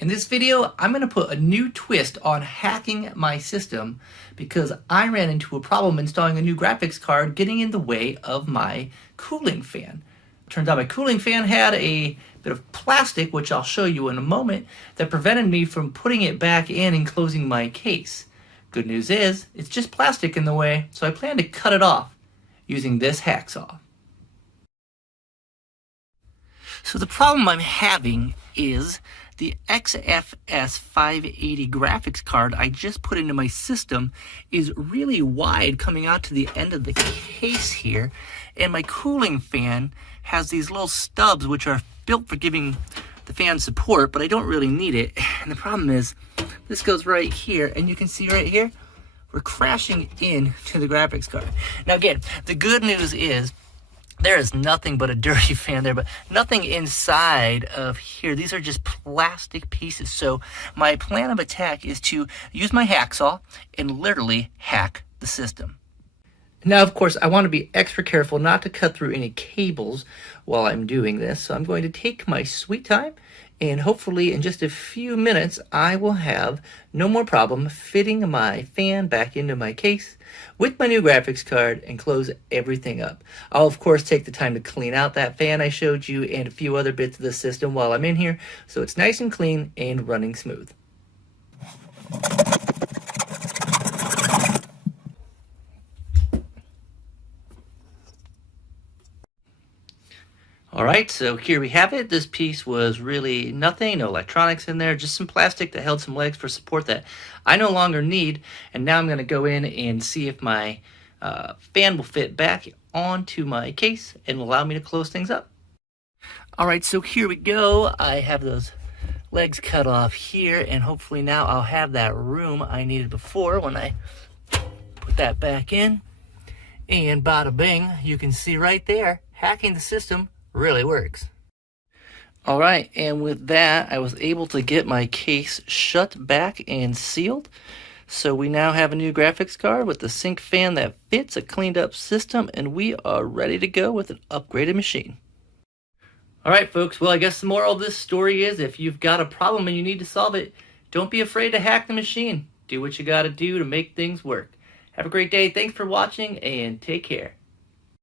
In this video, I'm going to put a new twist on hacking my system because I ran into a problem installing a new graphics card getting in the way of my cooling fan. Turns out my cooling fan had a bit of plastic, which I'll show you in a moment, that prevented me from putting it back in and closing my case. Good news is, it's just plastic in the way, so I plan to cut it off using this hacksaw. So the problem I'm having is the XFX 580 graphics card I just put into my system is really wide coming out to the end of the case here, and my cooling fan has these little stubs which are built for giving the fan support, but I don't really need it. And the problem is, this goes right here, and you can see right here, we're crashing into the graphics card. Now again, the good news is, there is nothing but a dirty fan there, but nothing inside of here. These are just plastic pieces. So my plan of attack is to use my hacksaw and literally hack the system. Now, of course, I want to be extra careful not to cut through any cables while I'm doing this. So I'm going to take my sweet time, and hopefully in just a few minutes, I will have no more problem fitting my fan back into my case with my new graphics card and close everything up. I'll, of course, take the time to clean out that fan I showed you and a few other bits of the system while I'm in here, so it's nice and clean and running smooth. Alright, so here we have it. This piece was really nothing, no electronics in there, just some plastic that held some legs for support that I no longer need. And now I'm going to go in and see if my fan will fit back onto my case and allow me to close things up. Alright, so here we go. I have those legs cut off here, and hopefully now I'll have that room I needed before when I put that back in. And bada bing, you can see right there, hacking the system really works. Alright, and with that, I was able to get my case shut back and sealed. So we now have a new graphics card with the sync fan that fits, a cleaned up system, and we are ready to go with an upgraded machine. Alright folks, well I guess the moral of this story is if you've got a problem and you need to solve it, don't be afraid to hack the machine. Do what you gotta do to make things work. Have a great day, thanks for watching, and take care.